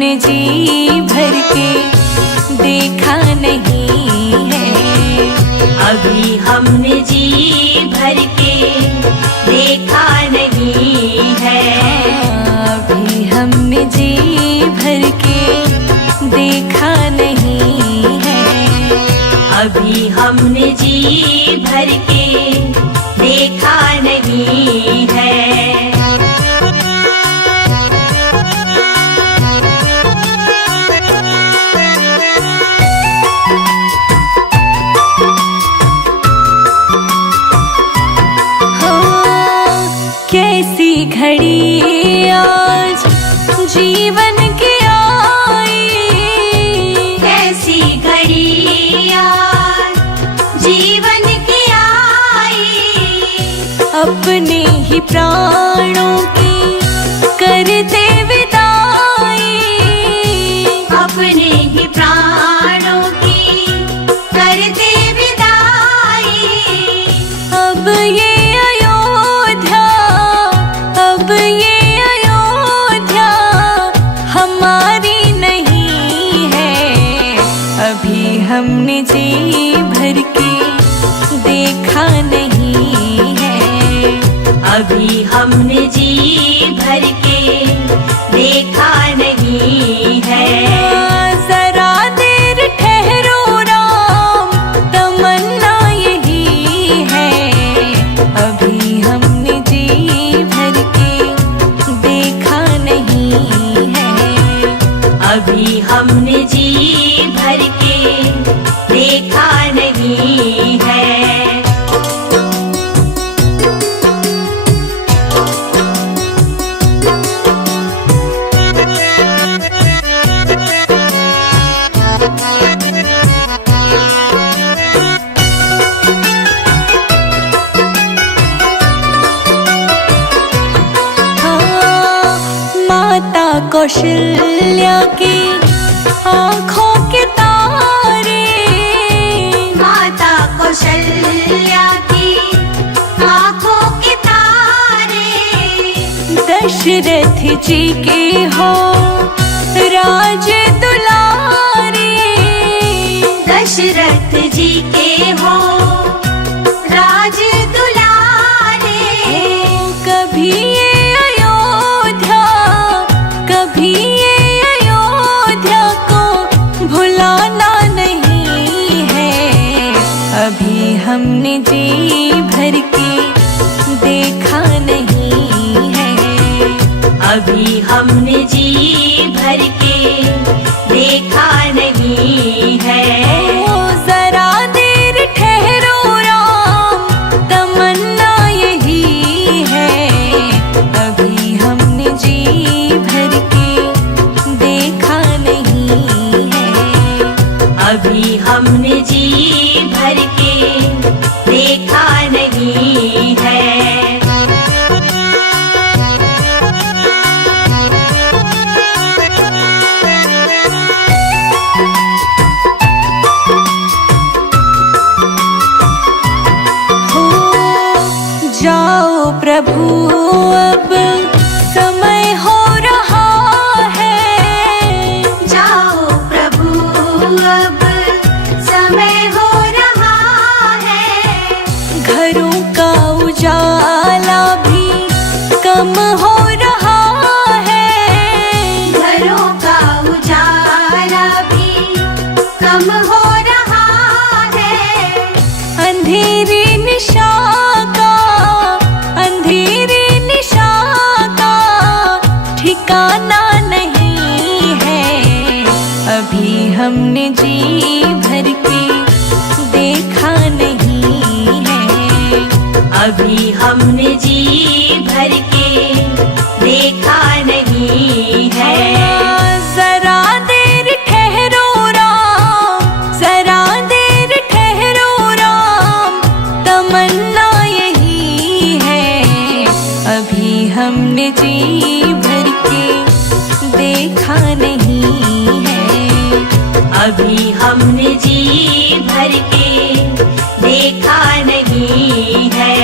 हमने जी भर के देखा नहीं है। अभी हमने जी भर के देखा नहीं है। अभी हमने जी भर के देखा नहीं है। अभी हमने जी भर के देखा नहीं है। कैसी घड़ी आज जीवन की आई, कैसी घड़ी आज जीवन की आई। अपने ही प्राणों की करते विदाई, अपने ही प्राणों की करते विदाई। अब ये हमने जी भर के देखा नहीं है। अभी हमने जी भर के देखा नहीं है। जरा देर ठहरो राम, तमन्ना यही है। अभी हमने जी भर के देखा नहीं है। अभी हमने जी भर के देखा नहीं है। माता कौशल्या की आँखों के तारे, माता कौशल्या की आँखों के तारे। दशरथ जी के हो राज दुलारे, दशरथ जी के हो राज दुलारे। कभी ये अयोध्या, कभी ये अयोध्या को भुलाना नहीं है। अभी हमने जी भर के देखा नहीं है। अभी हमने जी भर के देखा नहीं है। जरा देर ठहरो राम, तमन्ना यही है। अभी हमने जी भर के देखा नहीं है। अभी हमने जी भर के देखा नहीं है। जाओ प्रभु अब समय हो रहा है। जाओ प्रभु अब समय हो रहा है। घरों का उजाला भी कम हो रहा है। घरों का उजाला भी कम हो रहा है। अंधेरी निशा ठिकाना नहीं है। अभी हमने जी भर के देखा नहीं है। अभी हमने जी भर के देखा नहीं है। जरा देर ठहरो राम, जरा देर ठहरो राम, तमन्ना यही है। अभी हमने जी भर के देखा नहीं है। अभी हमने जी भर के देखा नहीं है।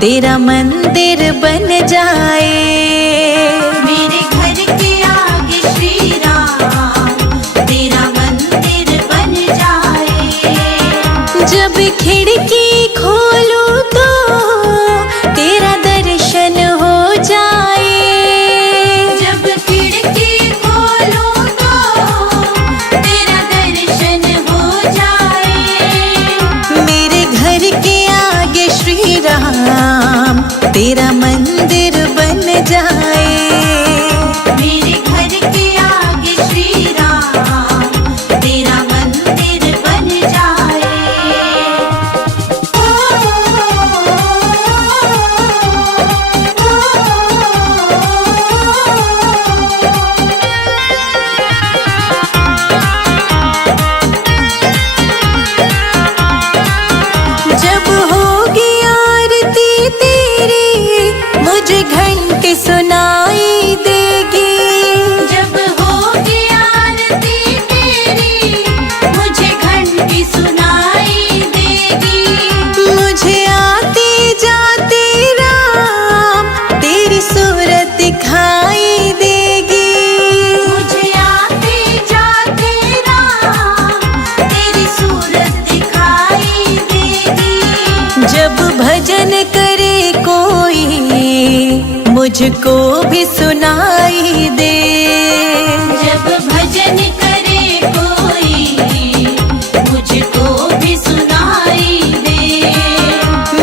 तेरा मंदिर बन जाए। मेरे घर के आगे श्री राम तेरा मंदिर बन जाए। जब खिड़की खोलूं तो तेरा दर्शन हो जाए। जब खिड़की खोलूं तो तेरा दर्शन हो जाए। मेरे घर के आगे श्री राम तेरा मंदिर बन जाए। मेरे घर के आगे श्री राम तेरा मंदिर बन जाए। जब होगी आरती तेरी मुझे घंटी सुनाई देगी। जब होगी आरती तेरी मुझे घंटी सुनाई देगी। मुझे आते जाते राम तेरी सूरत दिखाई देगी। मुझे आते जाते राम तेरी सूरत दिखाई देगी। जब भजन करे कोई मुझको भी सुनाई दे। जब भजन करे कोई मुझको भी सुनाई दे।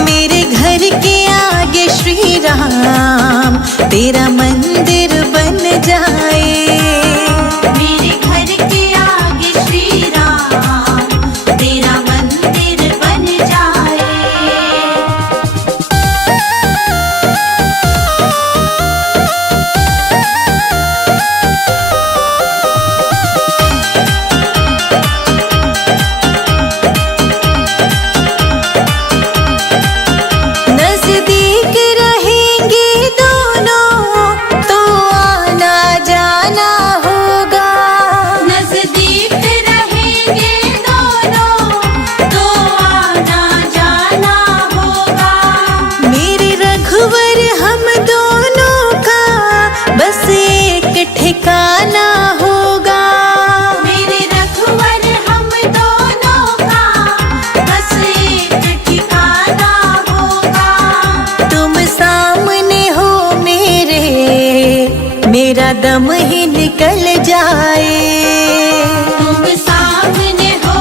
मेरे घर के आगे श्री राम तेरा मंदिर बन जाए। मेरे घर के आगे श्री राम तेरा मंदिर बन जाए। नजदीक रहेंगे दोनों तो आना जाना होगा। नजदीक रहेंगे दोनों तो आना जाना होगा। मेरे रघुवर हम दोनों का बस एक ठिकाना होगा। मेरे रघुवर हम दोनों का बस एक ठिकाना होगा। तुम सामने हो मेरा दम ही निकल जाए। तुम सामने हो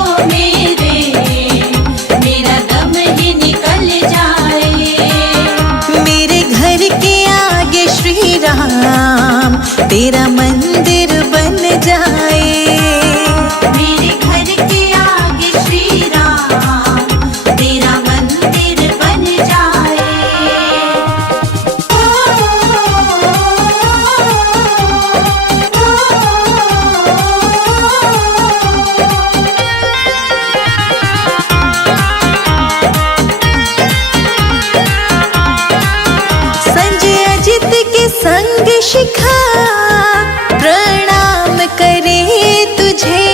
मेरा दम ही निकल जाए। मेरे घर के आगे श्री राम तेरा मंदिर बन जाए। मेरे घर के आगे श्री राम तेरा मंदिर बन जाए। संजय अजित के संग शिखा प्रणाम करे तुझे।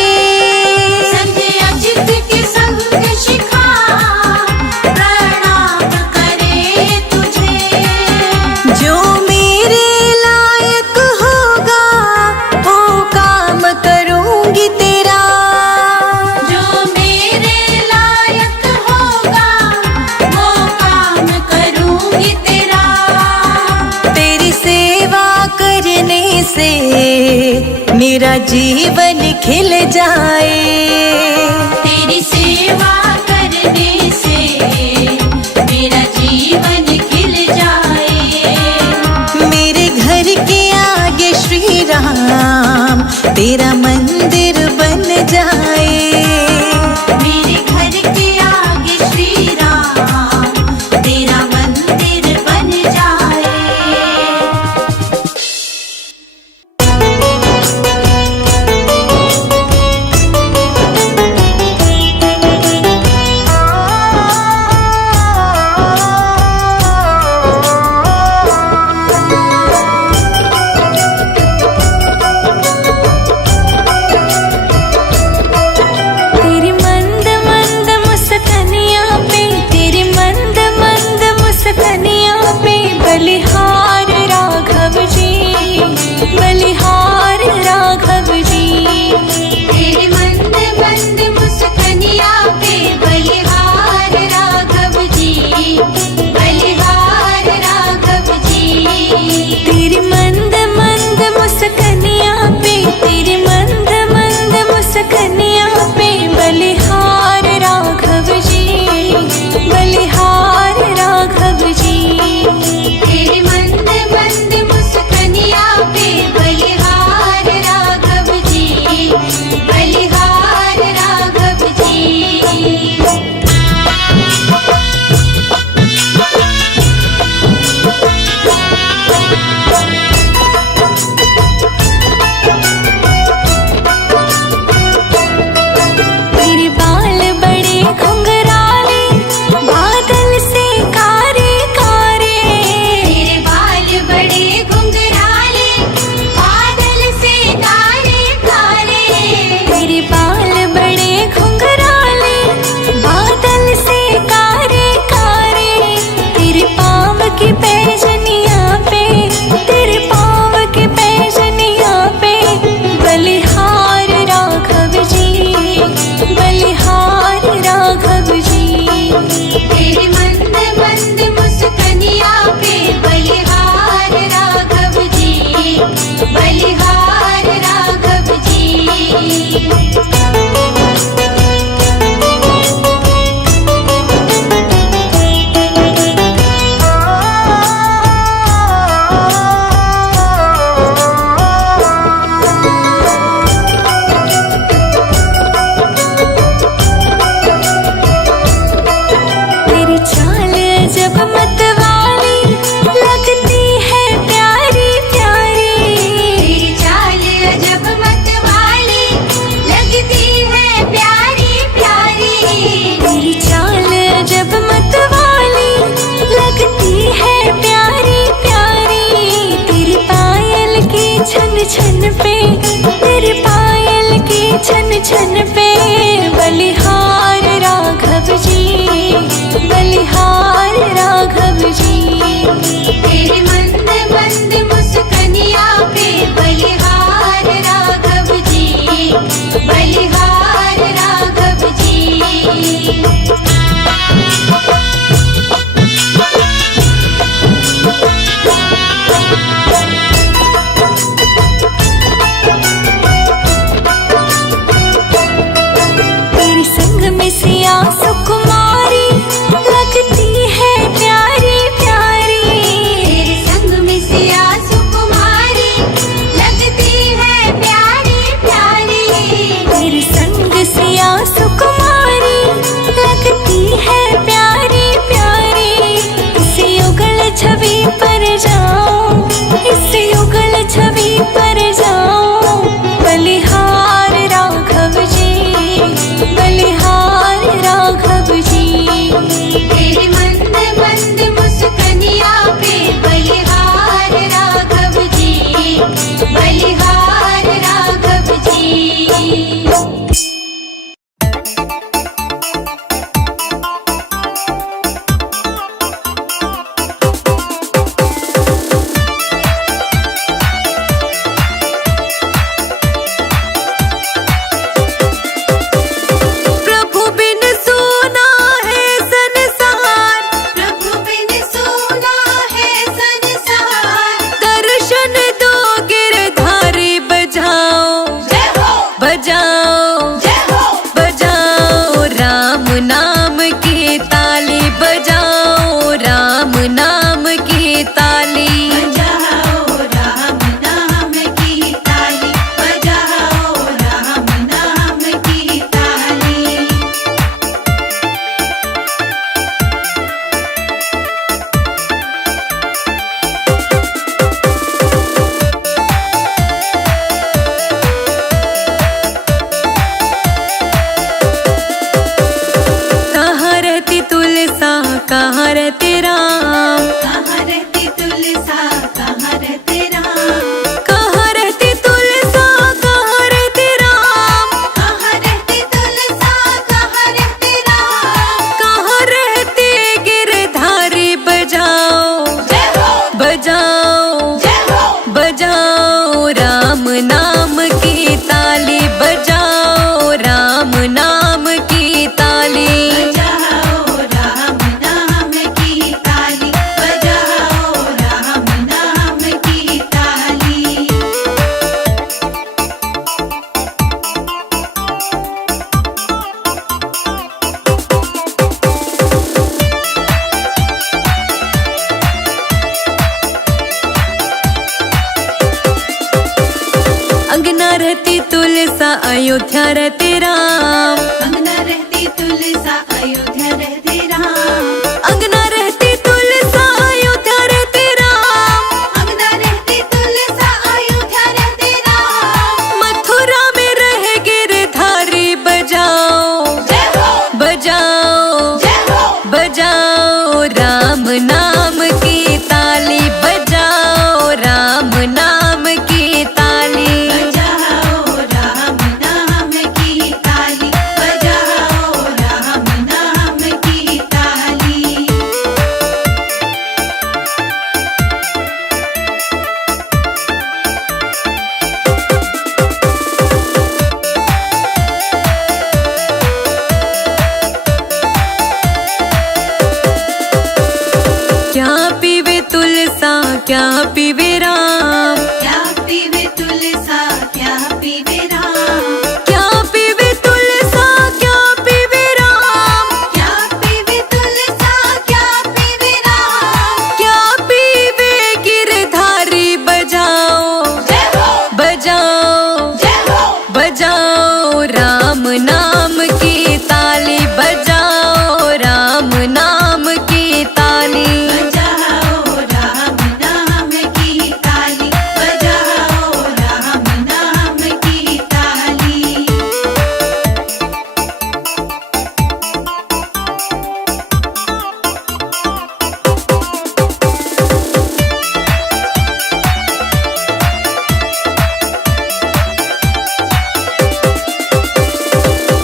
संजय अजित के संग शिखा प्रणाम करे तुझे। जो मेरे लायक होगा वो काम करूंगी तेरा। जो मेरे लायक होगा वो काम करूंगी तेरा। तेरी सेवा करने से मेरा जीवन खिल जाए। तेरी सेवा करने से मेरा जीवन खिल जाए। मेरे घर के आगे श्री राम तेरा मंदिर बन जाए। मेरे घर के आगे श्री राम तेरा मंदिर बन जाए। रहती तुलसा अयोध्या रहते राम। अंगना रहती तुलसा अयोध्या रहते राम। अंगना रहती तुलसा अयोध्या रहते राम। अंगना रहती तुलसा अयोध्या रहते राम। मथुरा में रहे गिरधारी बजाओ जय हो बजाओ जय हो बजाओ राम नाम की ताली बजाओ राम नाम की ताली। बजाओ राम नाम की ताली बजाओ राम नाम की ताली। क्या पीवे तुलसा क्या पीवे राम। क्या पीवे तुलसा क्या पीवे राम। क्या पीवे तुलसा क्या पीवे राम। क्या पीवे तुलसा क्या पीवे राम। क्या पीवे गिरधारी बजाओ जय हो बजाओ जय हो बजाओ राम नाम की ताली बजाओ राम नाम की ताली। बजाओ राम नाम की ताली बजाओ राम नाम की ताली।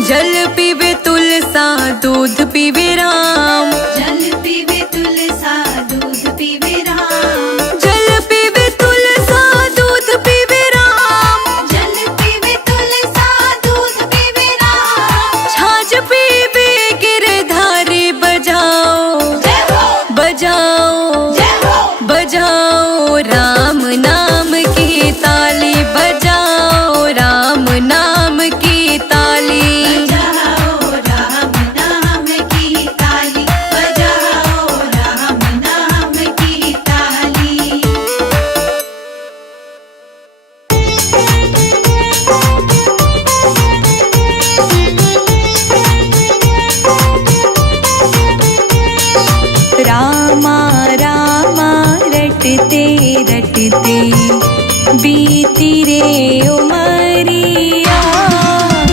जल पीवे तुलसा दूध पीवे राम। जल पीवे तुलसा दूध पीवे राम। जल पीवे तुलसा दूध पीवे राम। जल पीवे तुलसा दूध पीवे राम। छाछ पीवे गिरधारी बजाओ जय हो बजाओ जय हो बजाओ राम नाम की ताली बजाओ राम नाम की ताली। बजाओ राम नाम की ताली बजाओ राम नाम की ताली। रामा रामा रटते रटते बीती रे उमरिया।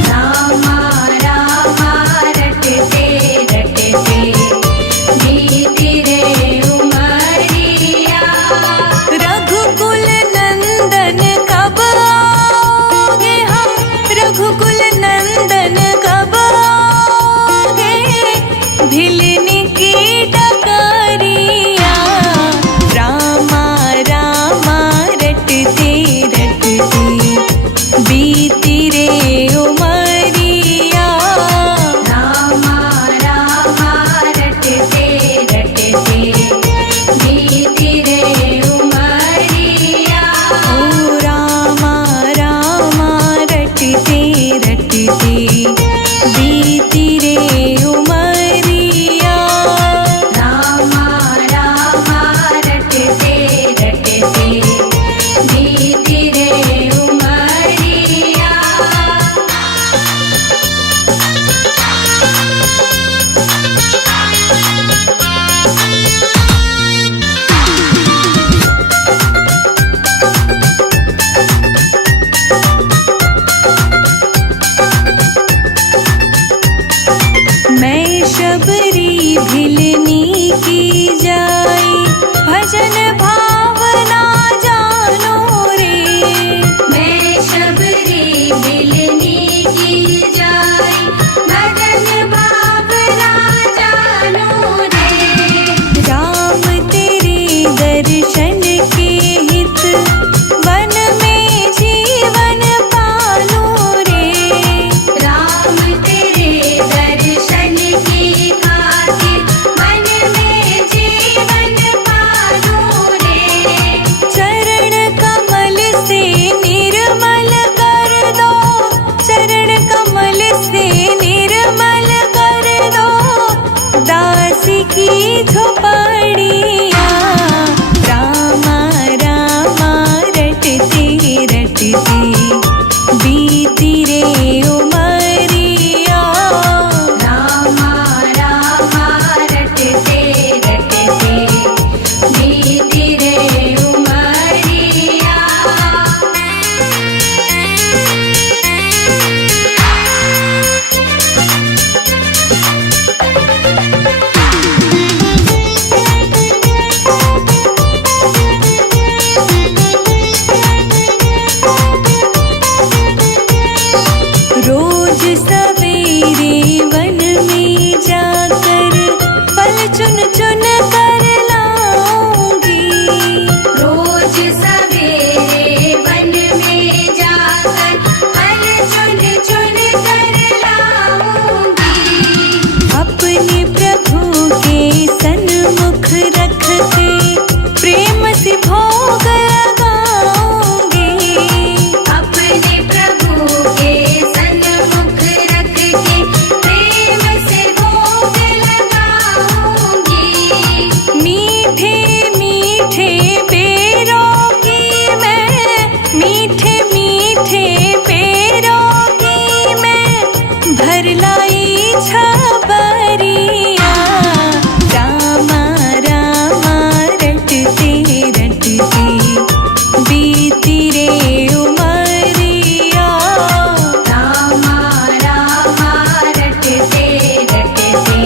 रामा रामा रटते रटते बीती रे उमरिया। रघुकुल नंदन कब आओगे हम रघुकुल नंदन कब आओगे भिलनी की डगरिया। रामा रामा रटते रटते बीती रे उमरिया। रामा रामा रटते रटते बीती रे उमरिया। ओ रामा रामा रटते रटते बीती रे उमरिया। रामा रामा रटते रटते बीती रे उमरिया। मैं शबरी भिलनी की जाई भजन भावना जानो रे। मैं शबरी मिलनी की जाई भजन भावना जानो रे। राम तेरे दर्शन के हित वन में जीवन पालो रे। राम तेरे दर्शन की खातिर मन में जीवन पालो रे। चरण कमल से निर्मल कर दो चरण कमल से निर्मल कर दो दासी की झोपड़िया। रामा रामा रटते रटते मीठे पेरोगी में भर लाई छबरिया। रामा रामा रटते रटते बीती रे उमरिया। रामा रामा रटते रटते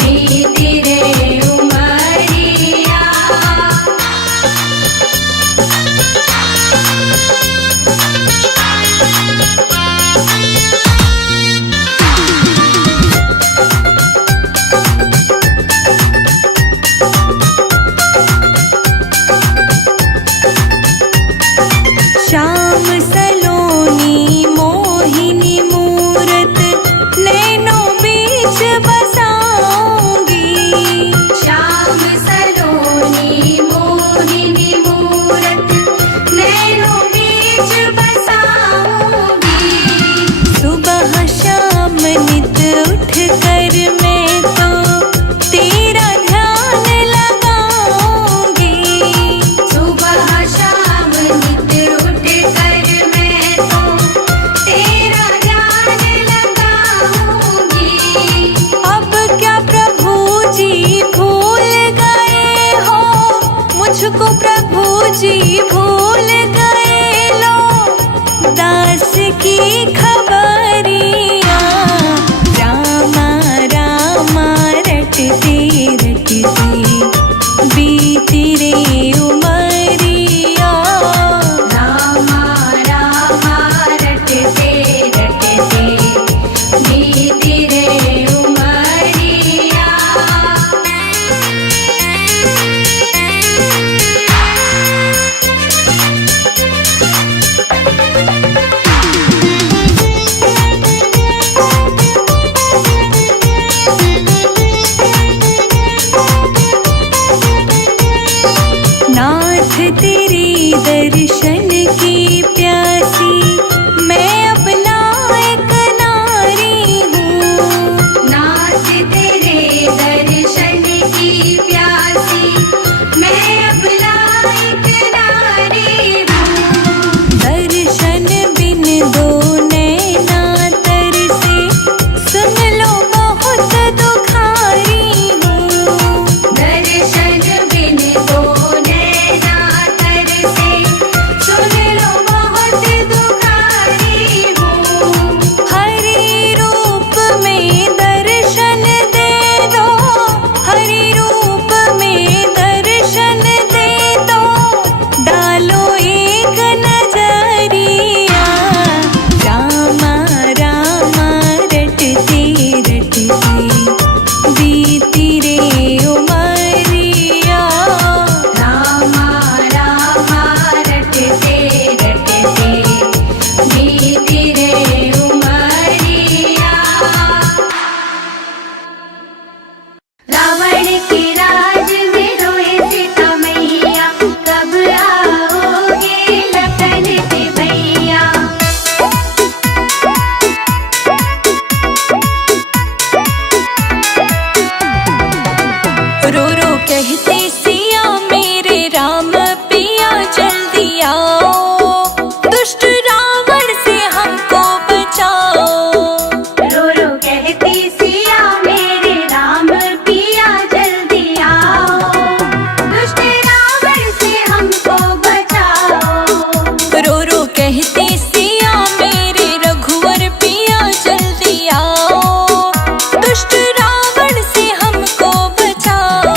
बीती रे उमरिया। श्याम सलोनी मोहिनी मूरत नैनों बीच बसाऊंगी। श्याम सलोनी मोहिनी मूरत नैनों बीच बसाऊंगी। सुबह शाम नित उठ कर मैं तो तेरा ध्यान लगाऊंगी। सुबह शाम नित उठ कर मैं तो तेरा ध्यान लगाऊंगी। अब क्या प्रभु जी भूल गए हो मुझको, प्रभु जी भूल गए लो दास की खबरिया। रामा रामा रटते रटते बीती रे उमरिया। रामा रामा रटते रटते बीती रे उमरिया। नाथ तेरे दर्शन की प्यासी मैं अब लायक नारी हूँ। नाथ तेरे दर्शन की प्यासी मैं अब लायक नारी हूँ। दर्शन बिन दो नैना तरसे सुन लो बहुत दुखारी हूँ। दर्शन बिन दो नैना तरसे सुन लो बहुत दुखारी हूँ। हरि रूप में दर्शन दे दो, हरि रूप में दर्शन दे दो, डालो एक नजरिया। रामा रामा रटते रटते बीती रे उमरिया। रामा रामा रटते रटते बीती रे उमरिया। रावण के राज में रोए सीता मैया, कब आओगे लखन के भैया। रो रो कहते सिया मेरे राम पिया जल्दी आओ, दुष्ट रावण से हमको बचाओ। रो रो कहती सिया मेरे राम पिया जल्दी आओ, दुष्ट रावण से हमको बचाओ। रो रो कहते सिया मेरे रघुवर पिया जल्दी आओ, दुष्ट रावण से हमको बचाओ।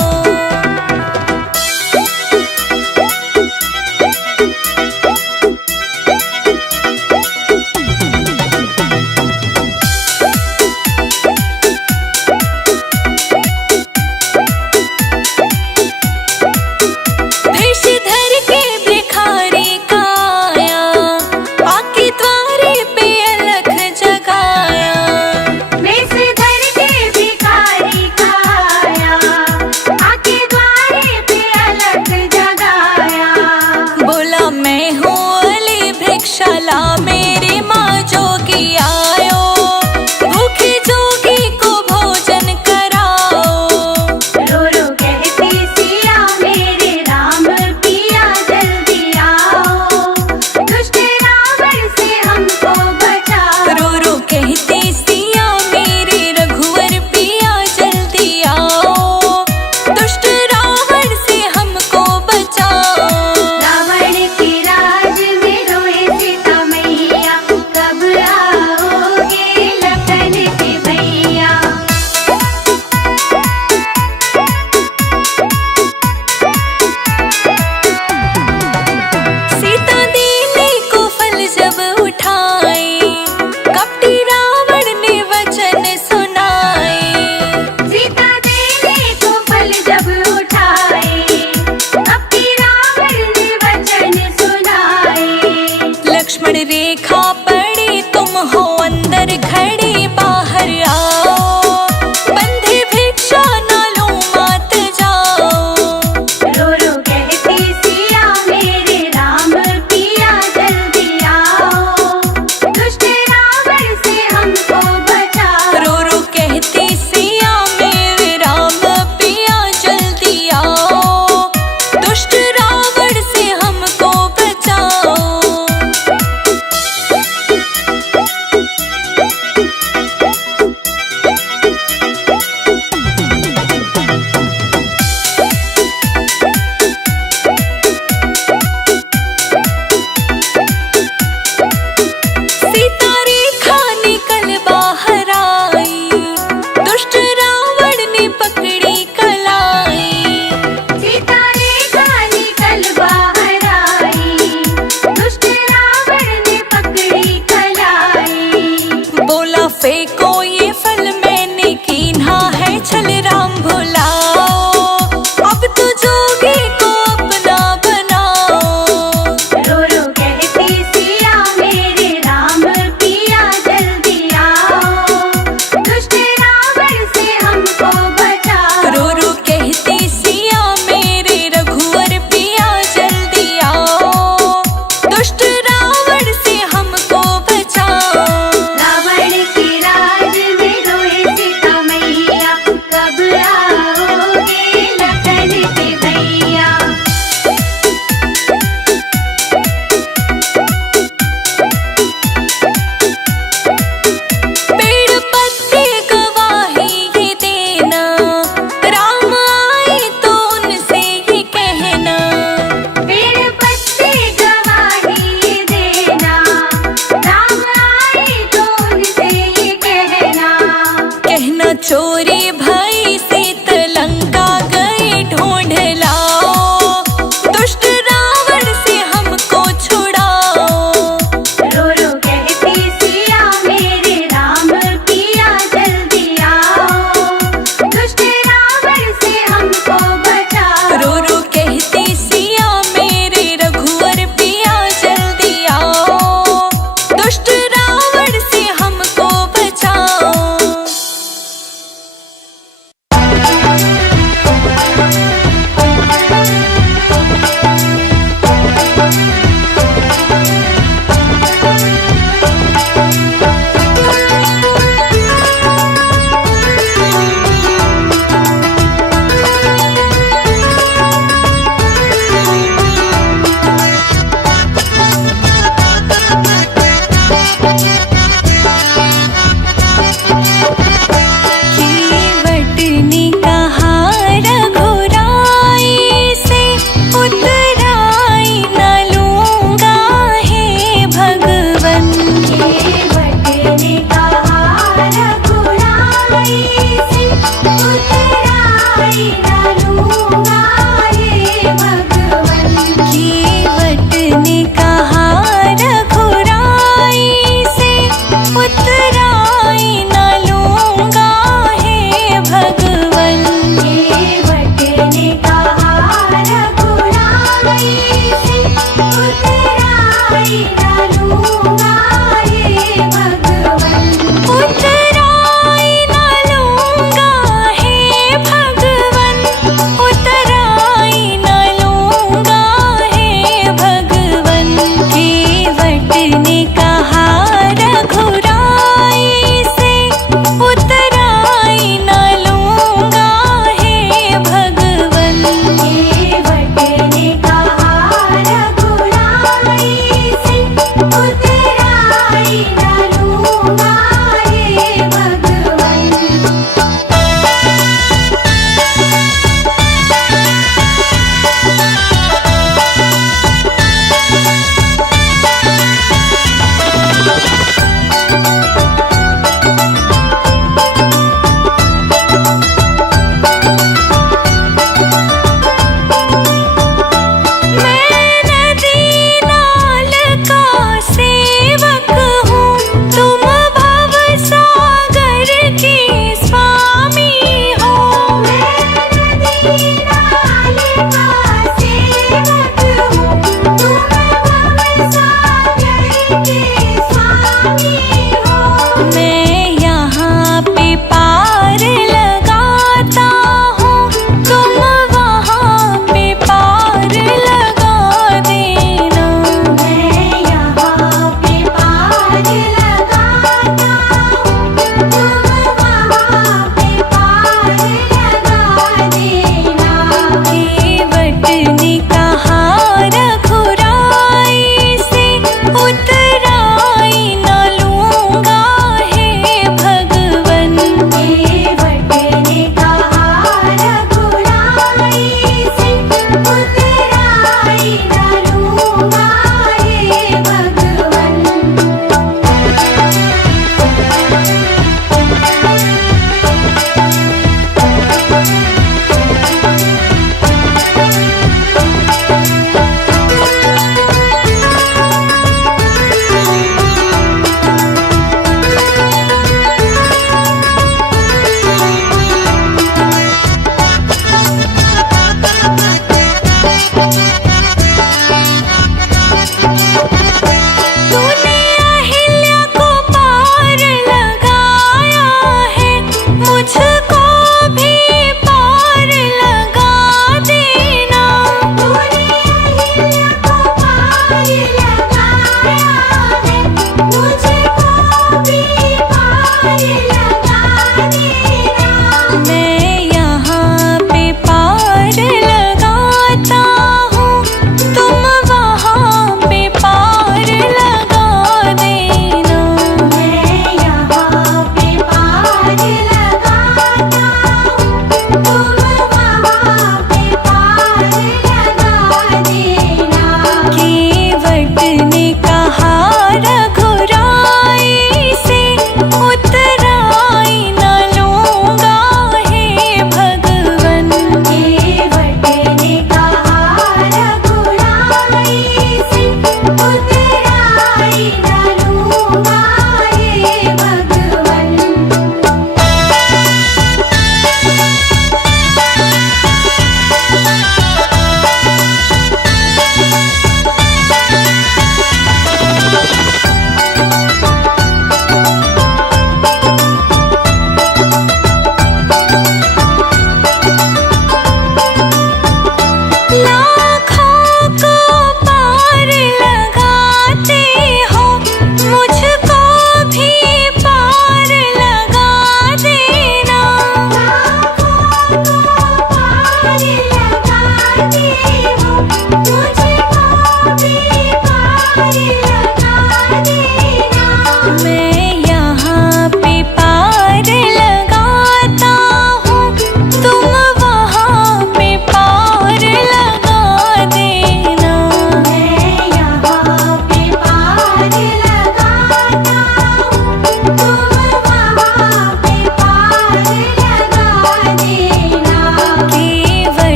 उतराई ना लूंगा हे भगवन। उतराई ना लूंगा हे भगवन, उतराई ना लूंगा हे भगवन। केवट ने कहा रघुराई से, उतराई ना लूंगा हे भगवन। केवट ने कहा रघुराई से, उतराई ना लूंगा हे भगवन। मैं नदी नाल का से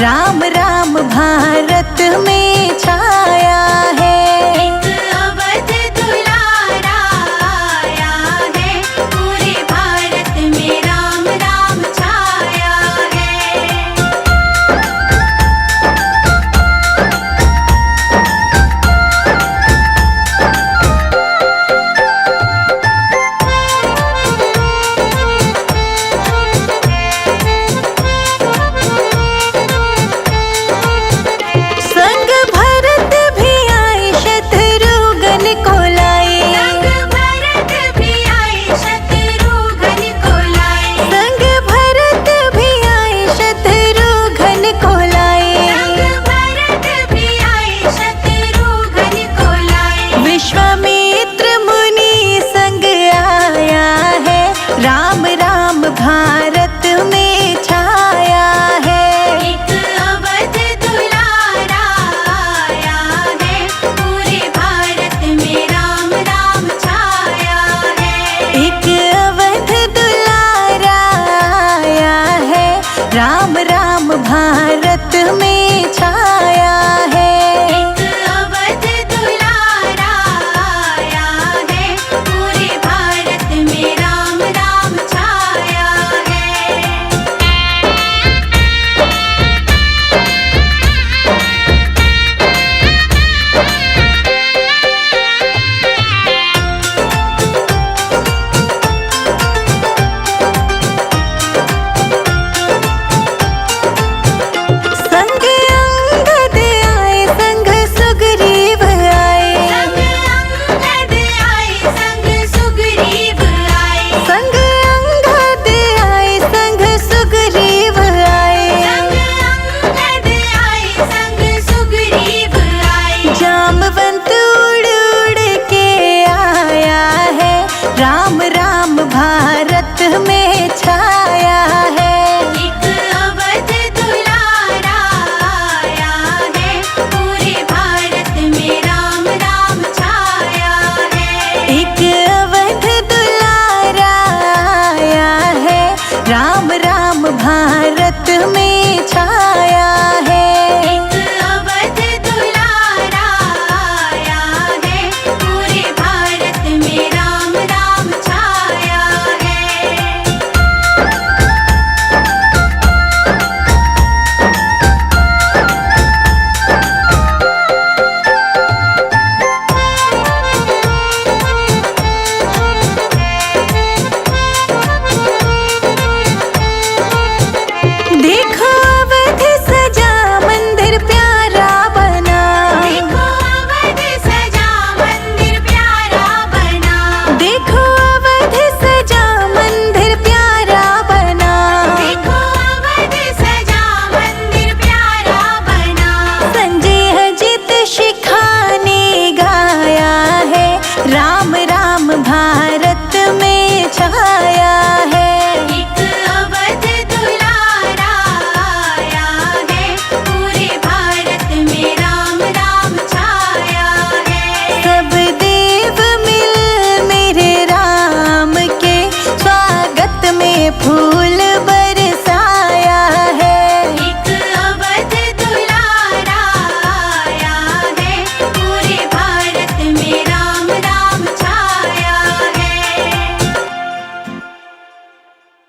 राम राम भारत में छाया है। एक अवध दुलारा आया है, पूरे भारत में राम राम छाया है। संग भरत भी आए शत्रुघ्न को लाए। संग भरत भी आए शत्रुघ्न को लाए। संग भरत भी आए शत्रुघ्न को लाए। संग भरत भी आए शत्रुघ्न को लाए। विश्वामित्र मुनि संग आया है, राम राम भारत में छाया है। एक अवध दुलारा आया है, पूरे भारत में राम राम छाया है। एक अवध दुलारा आया है, राम राम भारत में छाया है।